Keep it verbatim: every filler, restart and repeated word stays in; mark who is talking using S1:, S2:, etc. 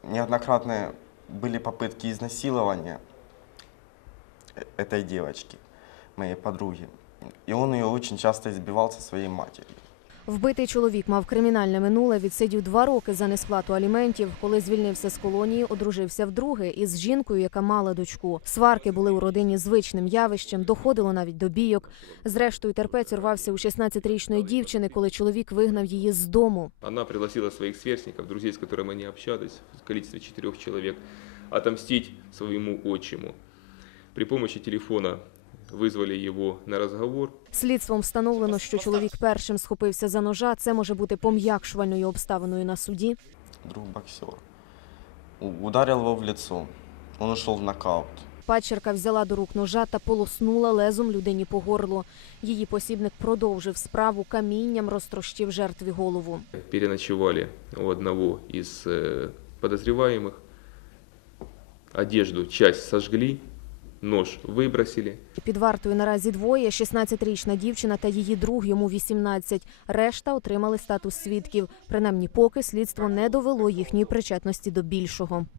S1: неоднократно были попытки изнасилования этой девочки, моей подруги. И он ее очень часто избивал со своей матерью.
S2: Вбитий чоловік мав кримінальне минуле, відсидів два роки за несплату аліментів. Коли звільнився з колонії, одружився вдруге із жінкою, яка мала дочку. Сварки були у родині звичним явищем, доходило навіть до бійок. Зрештою, терпець урвався у шістнадцятирічної дівчини, коли чоловік вигнав її з дому.
S3: Вона пригласила своїх сверстників, друзей, з якими вони общались, в кількості чотирьох чоловік, отомстити своєму отчиму. При допомозі телефона визвали його на розговор.
S2: Слідством встановлено, що чоловік першим схопився за ножа. Це може бути пом'якшувальною обставиною на суді.
S1: Друг боксер. Ударил его в лицо. Он ушел в нокаут.
S2: Падчерка взяла до рук ножа та полоснула лезом людині по горлу. Її посібник продовжив справу, камінням розтрощив жертві голову.
S3: Переночевали у одного із подозреваемых. Одежду часть сожгли, нож вибросили.
S2: Під вартою наразі двоє – шістнадцятирічна дівчина та її друг, йому вісімнадцять. Решта отримали статус свідків. Принаймні поки слідство не довело їхньої причетності до більшого.